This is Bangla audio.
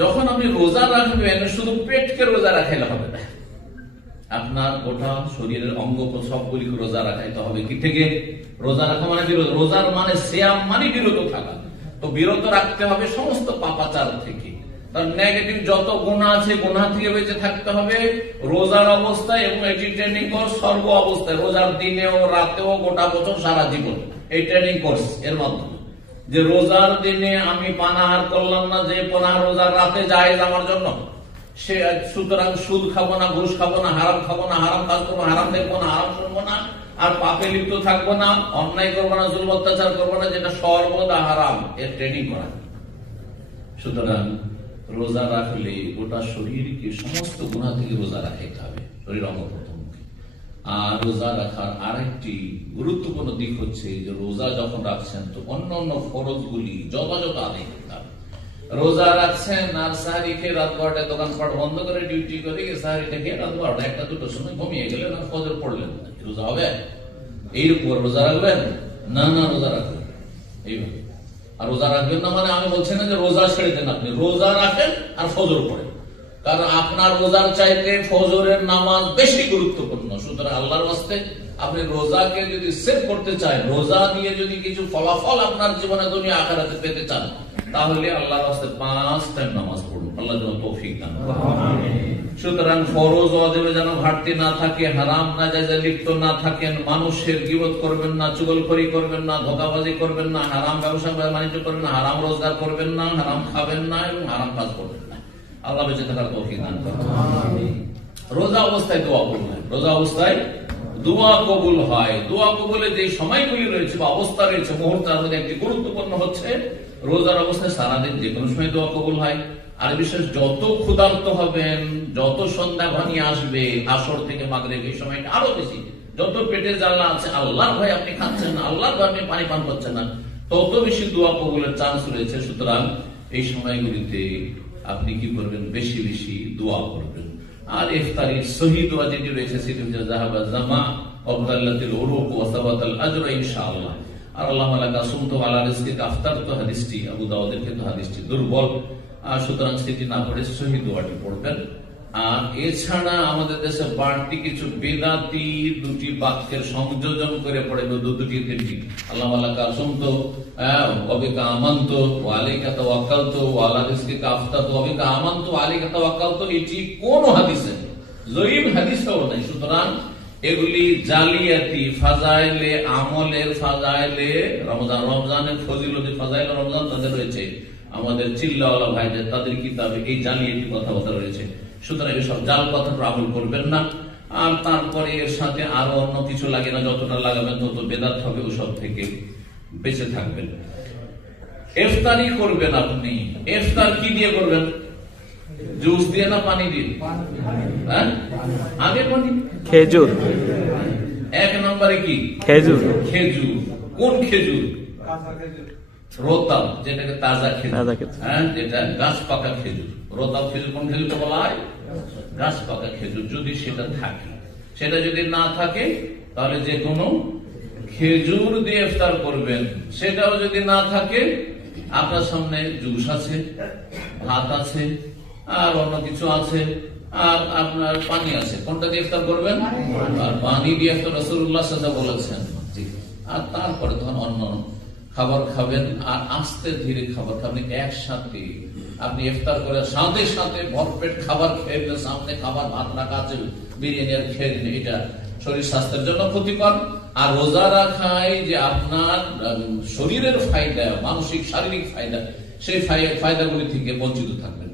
যখন আপনি রোজা রাখবেন শুধু পেটকে রোজা রাখাইলে হবে না, আপনার গোটা শরীরের অঙ্গ সবগুলিকে রোজা রাখাইতে হবে। কি থেকে? রোজা রাখা মানে বিরত, রোজার মানে সিয়াম মানে বিরত থাকা। তো বিরত রাখতে হবে সমস্ত পাপাচার থেকে, তার নেগেটিভ যত গুনাহ আছে গুনাহ থেকে বেঁচে থাকতে হবে রোজার অবস্থায়, এবং এটি ট্রেনিং কোর্স সর্ব অবস্থায়, রোজার দিনেও রাতেও গোটা বছর সারা জীবন এই ট্রেনিং কোর্স এর মাধ্যমে। যে রোজার দিনে আমি পানাহার করলাম না, যে পানাহার রোজার রাতে জায়েজ আমার জন্য, সে সুতরাং সুদ খাবো না, ঘুষ খাবো না, হারাম খাবো না, হারাম কাজ করবো, হারাম দেখবো না, হারাম শুনবো না, আর পাপে লিপ্ত থাকবো না, অন্যায় করবো না, জুলম অত্যাচার করবো না, যেটা সর্বদা হারাম, এর ট্রেনিং করা। সুতরাং রোজা রাখলে গোটা শরীরকে সমস্ত গুনাহ থেকে রোজা রাখাইতে হবে, শরীর অঙ্গ প্রত্যঙ্গকে। আর রোজা রাখার আরেকটি গুরুত্বপূর্ণ দিক হচ্ছে যে রোজা যখন রাখছেন তো অন্য অন্য ফরজগুলি যথাযথ আদায় করতে হবে। রোজা রাখছেন আর সাহারি খেয়ে রাত 12টায় দোকানপাট বন্ধ করে ডিউটি করে সাহারিটা খেয়ে রাত 12টা 1টা 2টার সময় ঘুমিয়ে গেলেন, ফজর পড়লেন, রোজা হবে? এইরকম রোজা রাখবেন না? না, রোজা রাখবেন এইভাবে। আর রোজা রাখবেন না মানে আমি বলছি না যে রোজা ছেড়ে দেন, আপনি রোজা রাখেন আর ফজর পড়েন, কারণ আপনার রোজার চাইতে ফজরের নামাজ বেশি গুরুত্বপূর্ণ। সুতরাং আল্লাহর ওয়াস্তে আপনি রোজাকে যদি সেভ করতে চান, রোজা দিয়ে যদি কিছু ফলাফল আপনার জীবনে দুনিয়া আখিরাতে পেতে চান, তাহলে আল্লাহর ওয়াস্তে 5 টাইম নামাজ পড়ুন। আল্লাহ যেন তৌফিক দান করেন। সুতরাং ফরজ ওয়াজিবে যেন ঘাটতি না থাকে, হারাম নাজায়েজে লিপ্ত না থাকেন, মানুষের গীবত করবেন না, চুগলখড়ি করবেন না, ধোঁকাবাজি করবেন না, হারাম ব্যবসা বাণিজ্য করবেন না, হারাম রোজগার করবেন না, হারাম খাবেন না এবং হারাম কাজ করবেন না। আল্লাহ বেঁচে থাকার তৌফিক দান করেন। রোজা অবস্থায় দোয়া কবুল হয়, রোজা অবস্থায় দোয়া কবুল হয়। দোয়া কবুলের যে সময়গুলি রয়েছে বা অবস্থা রয়েছে, মুহূর্তের মধ্যে একটি গুরুত্বপূর্ণ হচ্ছে রোজার অবস্থায় সারাদিন যে কোনো সময় দোয়া কবুল হয়। আর বিশেষ যত ক্ষুধার্ত হবেন, যত সন্ধ্যা ঘনিয়ে আসবে, আসর থেকে মাগরিব এই সময়টা আরো বেশি, যত পেটে জ্বালা আছে, আল্লাহর ভয় আপনি খাচ্ছেন না, আল্লাহর ভয় আপনি পানি পান করছেন না, তত বেশি দোয়া কবুলের চান্স রয়েছে। সুতরাং এই সময়গুলিতে আপনি কি করবেন? বেশি বেশি দোয়া করবেন। আর ইফতারির সহি দোয়া যেটি রয়েছে সেটি হচ্ছে যাহাবা জামা ওয়াবদাল্লাতিল উরুক ওয়া সাবাতাল আজর ইনশাআল্লাহ। আর আল্লাহ মালাকা সুমতু আলা রিজকিকা আফতারতু হাদিসটি আবু দাউদের কিন্তু হাদিসটি দুর্বল, আর সুতরাং সেটি না পড়ে সহি দোয়াটি পড়বেন। আর এছাড়া আমাদের দেশে বাড়তি কিছু বেদাতি দুটি বাক্যের সংযোজন করে পড়ে, দুটি তিনটি আল্লাহ মালাকা সুমতু ওয়াবিকা আমানতু ওয়া আলাইকা তাওয়াক্কালতু ওয়া আলা রিজকিকা আফতারতু ওয়াবিকা আমানতু ওয়া আলাইকা তাওয়াক্কালতু, এটি কোন হাদিসে জয়ীফ হাদিসও নাই। সুতরাং এগুলি জালিয়াতি ফাজাইলে আমলের ফাজাইলে রমজানের ফজিলতে ফাজাইলে রমজান তাদের রয়েছে, আমাদের চিল্লাওয়ালা ভাইদের তাদের কিতাবে এই জালিয়াতি কথাবার্তা রয়েছে। সুতরাং এসব জাল কথা আমল করবেন না। আর তারপরে এর সাথে আরো অন্য কিছু লাগে না, যতটা লাগাবেন তত বেদাত হবে, ওসব থেকে বেঁচে থাকবেন। ইফতারি করবেন আপনি, ইফতার কি দিয়ে করবেন? জুস দিয়ে না পানি দিয়ে? আগে পানি, খেজুর। 1 নম্বরে কি? খেজুর। খেজুর কোন খেজুর? রোতাব, যেটাকে তাজা খেজুর, যেটা গাছ পাকা খেজুর। রোতাব খেজুর কোন খেজুরটা বলা হয়? গাছ পাকা খেজুর। যদি সেটা থাকে, সেটা যদি না থাকে তাহলে যে কোনো খেজুর দিয়ে ইফতার করবেন। সেটাও যদি না থাকে, আপনার সামনে জুস আছে, ভাত আছে, আর অন্য কিছু আছে, আর আপনার পানি আছে, কোনটা দিয়ে ইফতার করবেন? আর পানি দিয়ে ইফতার রাসূলুল্লাহ সাল্লাল্লাহু আলাইহি ওয়াসাল্লাম বলেছেন। আর তারপরে তখন অন্য খাবার খাবেন, আর আস্তে ধীরে খাবার খাবেন। একসাথে আপনি ইফতার করে সাথে সাথে ভরপেট খাবার খেয়ে, সামনে খাবার ভাত রাখা আছে, বিরিয়ানি আর খেয়ে দিন, এটা শরীর স্বাস্থ্যের জন্য ক্ষতিকর। আর রোজা রাখায় যে আপনার শরীরের ফায়দা, মানসিক শারীরিক ফায়দা, সেই ফায়দাগুলি থেকে বঞ্চিত থাকবেন।